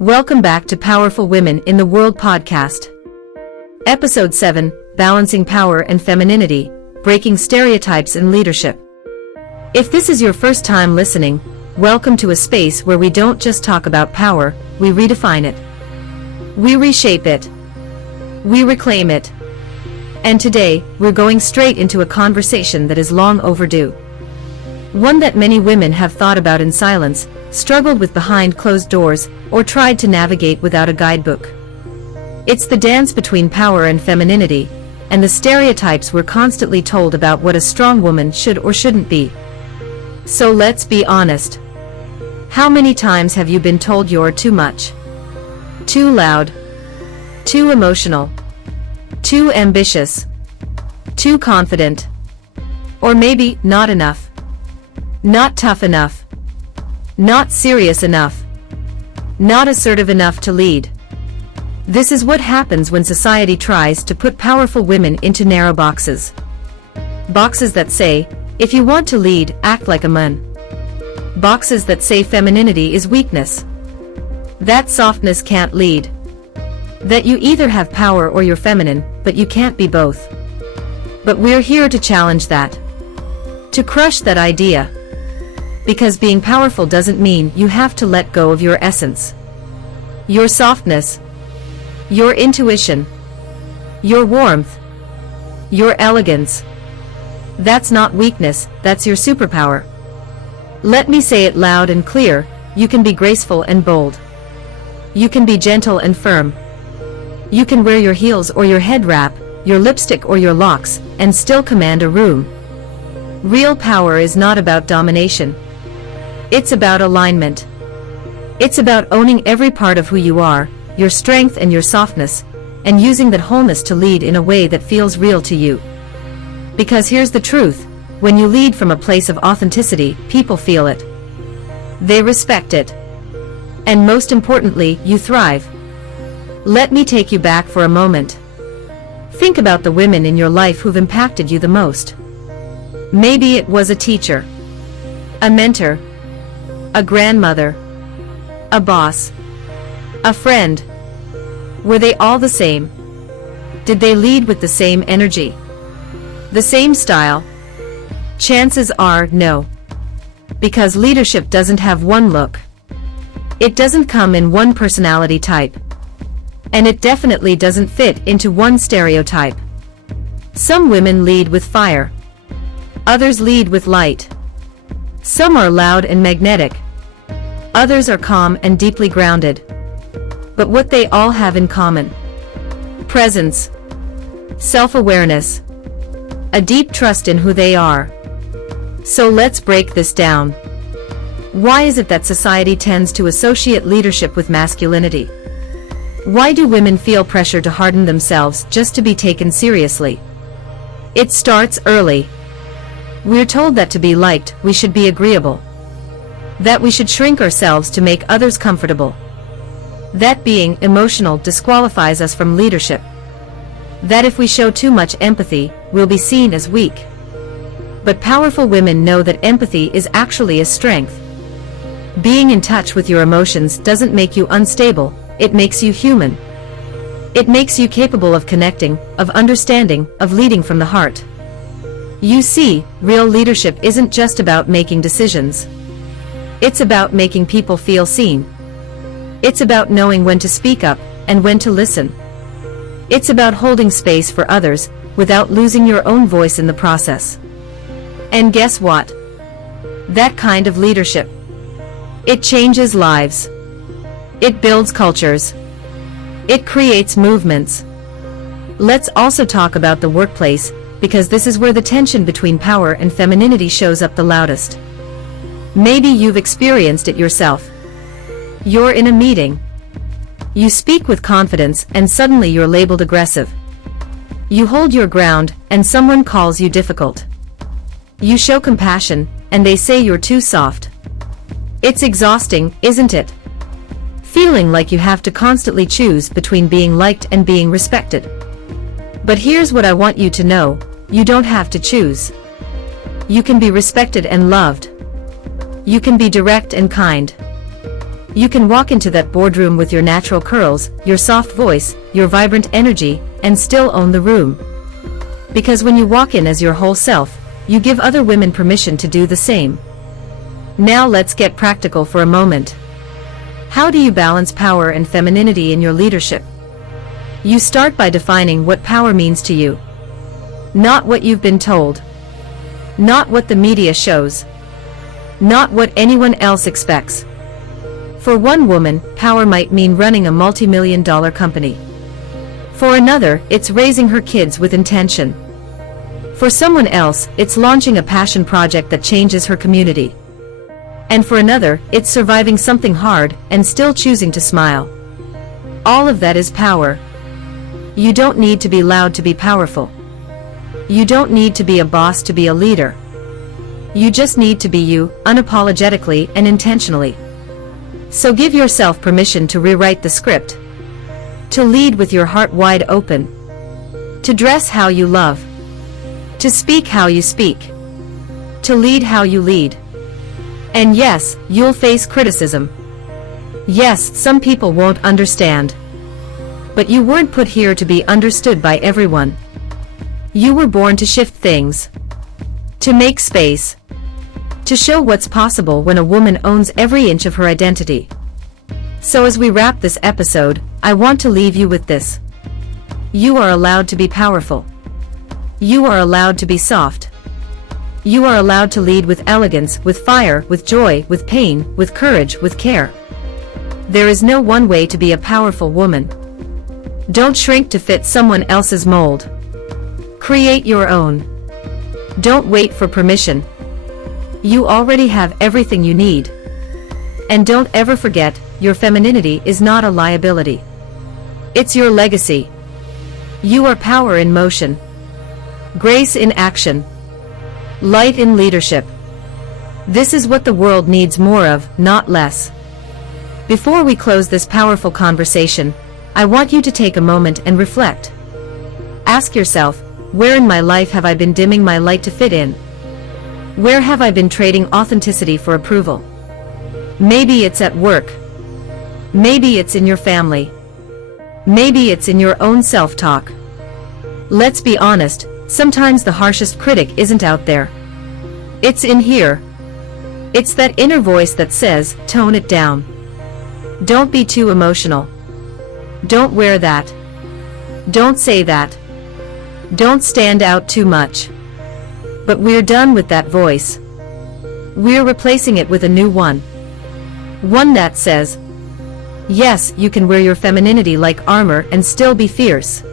Welcome back to Powerful Women in the World podcast. Episode 7, Balancing Power and Femininity, Breaking Stereotypes in Leadership. If this is your first time listening, welcome to a space where we don't just talk about power, we redefine it. We reshape it. We reclaim it. And today, we're going straight into a conversation that is long overdue. One that many women have thought about in silence, struggled with behind closed doors, or tried to navigate without a guidebook. It's the dance between power and femininity, and the stereotypes we're constantly told about what a strong woman should or shouldn't be. So let's be honest. How many times have you been told you're too much? Too loud? Too emotional? Too ambitious? Too confident? Or maybe not enough? Not tough enough? Not serious enough? Not assertive enough to lead? This is what happens when society tries to put powerful women into narrow boxes. Boxes that say, if you want to lead, act like a man. Boxes that say femininity is weakness. That softness can't lead. That you either have power or you're feminine, but you can't be both. But we're here to challenge that. To crush that idea. Because being powerful doesn't mean you have to let go of your essence. Your softness. Your intuition. Your warmth. Your elegance. That's not weakness, that's your superpower. Let me say it loud and clear, you can be graceful and bold. You can be gentle and firm. You can wear your heels or your head wrap, your lipstick or your locks, and still command a room. Real power is not about domination. It's about alignment. It's about owning every part of who you are, your strength and your softness, and using that wholeness to lead in a way that feels real to you. Because here's the truth, when you lead from a place of authenticity, people feel it. They respect it. And most importantly, you thrive. Let me take you back for a moment. Think about the women in your life who've impacted you the most. Maybe it was a teacher, a mentor, a grandmother, a boss, a friend. Were they all the same? Did they lead with the same energy? The same style? Chances are no. Because leadership doesn't have one look. It doesn't come in one personality type. And it definitely doesn't fit into one stereotype. Some women lead with fire. Others lead with light. Some are loud and magnetic. Others are calm and deeply grounded. But what they all have in common: presence, self-awareness, a deep trust in who they are. So let's break this down. Why is it that society tends to associate leadership with masculinity? Why do women feel pressure to harden themselves just to be taken seriously? It starts early. We're told that to be liked, we should be agreeable. That we should shrink ourselves to make others comfortable. That being emotional disqualifies us from leadership. That if we show too much empathy, we'll be seen as weak. But powerful women know that empathy is actually a strength. Being in touch with your emotions doesn't make you unstable, it makes you human. It makes you capable of connecting, of understanding, of leading from the heart. You see, real leadership isn't just about making decisions. It's about making people feel seen. It's about knowing when to speak up, and when to listen. It's about holding space for others, without losing your own voice in the process. And guess what? That kind of leadership. It changes lives. It builds cultures. It creates movements. Let's also talk about the workplace, because this is where the tension between power and femininity shows up the loudest. Maybe you've experienced it yourself. You're in a meeting. You speak with confidence and suddenly you're labeled aggressive. You hold your ground and someone calls you difficult. You show compassion and they say you're too soft. It's exhausting, isn't it? Feeling like you have to constantly choose between being liked and being respected. But here's what I want you to know. You don't have to choose. You can be respected and loved. You can be direct and kind. You can walk into that boardroom with your natural curls, your soft voice, your vibrant energy, and still own the room. Because when you walk in as your whole self, you give other women permission to do the same. Now let's get practical for a moment. How do you balance power and femininity in your leadership? You start by defining what power means to you. Not what you've been told. Not what the media shows. Not what anyone else expects. For one woman, power might mean running a multi-million-dollar company. For another, it's raising her kids with intention. For someone else, it's launching a passion project that changes her community. And for another, it's surviving something hard and still choosing to smile. All of that is power. You don't need to be loud to be powerful. You don't need to be a boss to be a leader. You just need to be you, unapologetically and intentionally. So give yourself permission to rewrite the script. To lead with your heart wide open. To dress how you love. To speak how you speak. To lead how you lead. And yes, you'll face criticism. Yes, some people won't understand. But you weren't put here to be understood by everyone. You were born to shift things. To make space. To show what's possible when a woman owns every inch of her identity. So as we wrap this episode, I want to leave you with this. You are allowed to be powerful. You are allowed to be soft. You are allowed to lead with elegance, with fire, with joy, with pain, with courage, with care. There is no one way to be a powerful woman. Don't shrink to fit someone else's mold. Create your own. Don't wait for permission. You already have everything you need. And don't ever forget, your femininity is not a liability. It's your legacy. You are power in motion. Grace in action. Light in leadership. This is what the world needs more of, not less. Before we close this powerful conversation, I want you to take a moment and reflect. Ask yourself, where in my life have I been dimming my light to fit in? Where have I been trading authenticity for approval? Maybe it's at work. Maybe it's in your family. Maybe it's in your own self-talk. Let's be honest, sometimes the harshest critic isn't out there. It's in here. It's that inner voice that says, tone it down. Don't be too emotional. Don't wear that. Don't say that. Don't stand out too much. But we're done with that voice. We're replacing it with a new one. One that says, yes, you can wear your femininity like armor and still be fierce.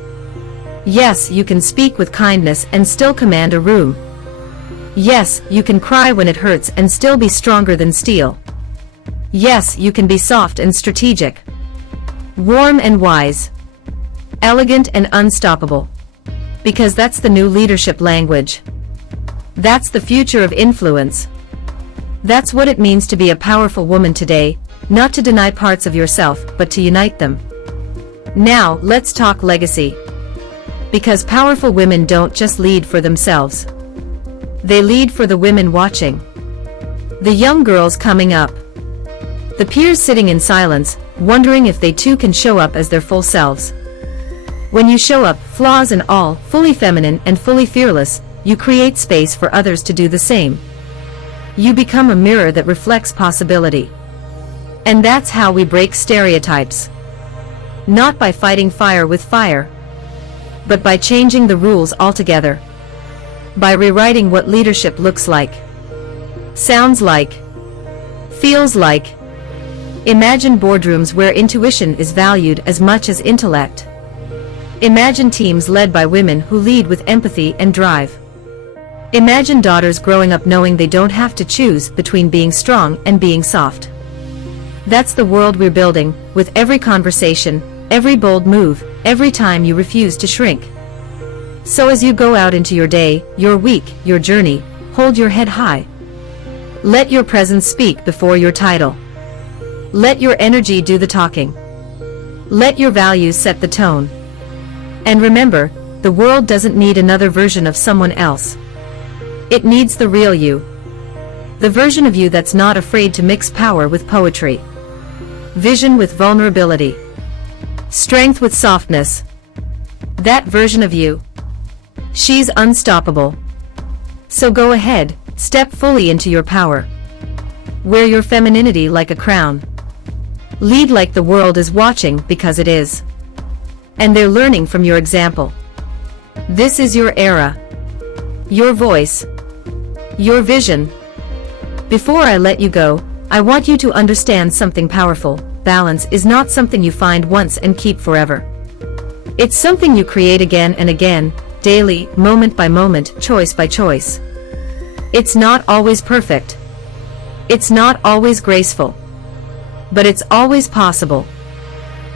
Yes, you can speak with kindness and still command a room. Yes, you can cry when it hurts and still be stronger than steel. Yes, you can be soft and strategic. Warm and wise. Elegant and unstoppable. Because that's the new leadership language. That's the future of influence. That's what it means to be a powerful woman today, not to deny parts of yourself, but to unite them. Now, let's talk legacy. Because powerful women don't just lead for themselves. They lead for the women watching. The young girls coming up. The peers sitting in silence, wondering if they too can show up as their full selves. When you show up, flaws and all, fully feminine and fully fearless, you create space for others to do the same. You become a mirror that reflects possibility. And that's how we break stereotypes. Not by fighting fire with fire, but by changing the rules altogether. By rewriting what leadership looks like, sounds like, feels like. Imagine boardrooms where intuition is valued as much as intellect. Imagine teams led by women who lead with empathy and drive. Imagine daughters growing up knowing they don't have to choose between being strong and being soft. That's the world we're building, with every conversation, every bold move, every time you refuse to shrink. So as you go out into your day, your week, your journey, hold your head high. Let your presence speak before your title. Let your energy do the talking. Let your values set the tone. And remember, the world doesn't need another version of someone else. It needs the real you. The version of you that's not afraid to mix power with poetry. vision with vulnerability, strength with softness. That version of you. She's unstoppable. So go ahead, step fully into your power. Wear your femininity like a crown. Lead like the world is watching, because it is. And they're learning from your example. This is your era. Your voice. Your vision. Before I let you go, I want you to understand something powerful. Balance is not something you find once and keep forever. It's something you create again and again, daily, moment by moment, choice by choice. It's not always perfect. It's not always graceful. But it's always possible.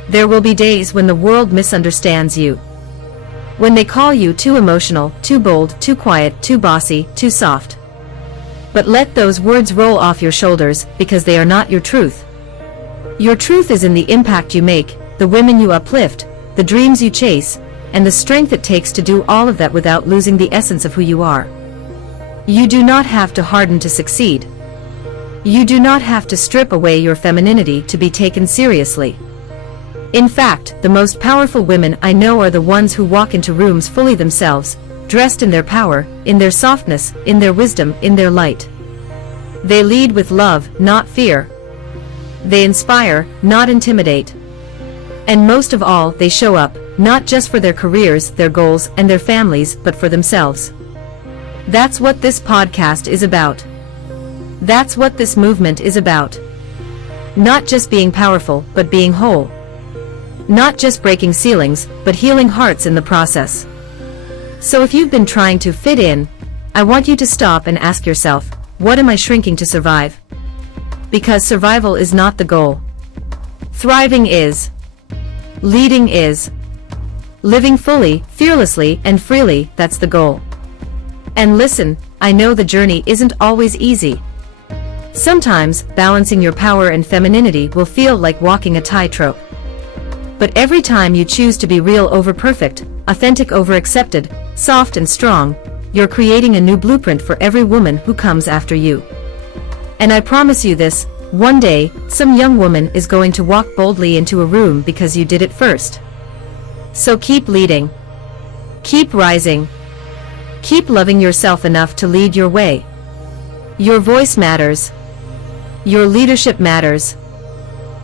There will be days when the world misunderstands you. When they call you too emotional, too bold, too quiet, too bossy, too soft. But let those words roll off your shoulders, because they are not your truth. Your truth is in the impact you make, the women you uplift, the dreams you chase, and the strength it takes to do all of that without losing the essence of who you are. You do not have to harden to succeed. You do not have to strip away your femininity to be taken seriously. In fact, the most powerful women I know are the ones who walk into rooms fully themselves, dressed in their power, in their softness, in their wisdom, in their light. They lead with love, not fear. They inspire, not intimidate. And most of all, they show up, not just for their careers, their goals, and their families, but for themselves. That's what this podcast is about. That's what this movement is about. Not just being powerful, but being whole. Not just breaking ceilings, but healing hearts in the process. So if you've been trying to fit in, I want you to stop and ask yourself, what am I shrinking to survive? Because survival is not the goal. Thriving is. Leading is. Living fully, fearlessly, and freely, that's the goal. And listen, I know the journey isn't always easy. Sometimes, balancing your power and femininity will feel like walking a tightrope. But every time you choose to be real over perfect, authentic over accepted, soft and strong, you're creating a new blueprint for every woman who comes after you. And I promise you this, one day, some young woman is going to walk boldly into a room because you did it first. So keep leading. Keep rising. Keep loving yourself enough to lead your way. Your voice matters. Your leadership matters.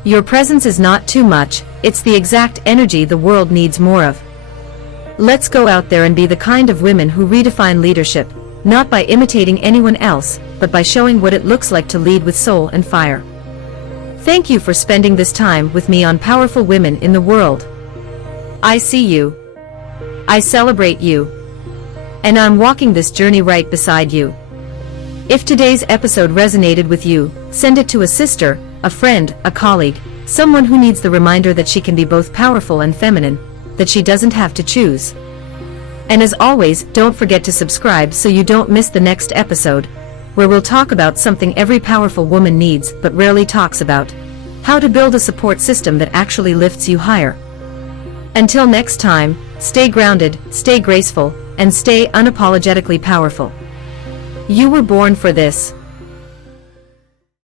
Your presence is not too much, it's the exact energy the world needs more of. Let's go out there and be the kind of women who redefine leadership, not by imitating anyone else, but by showing what it looks like to lead with soul and fire. Thank you for spending this time with me on Powerful Women in the World. I see you. I celebrate you. And I'm walking this journey right beside you. If today's episode resonated with you, send it to a sister, a friend, a colleague, someone who needs the reminder that she can be both powerful and feminine, that she doesn't have to choose. And as always, don't forget to subscribe so you don't miss the next episode, where we'll talk about something every powerful woman needs but rarely talks about: how to build a support system that actually lifts you higher. Until next time, stay grounded, stay graceful, and stay unapologetically powerful. You were born for this.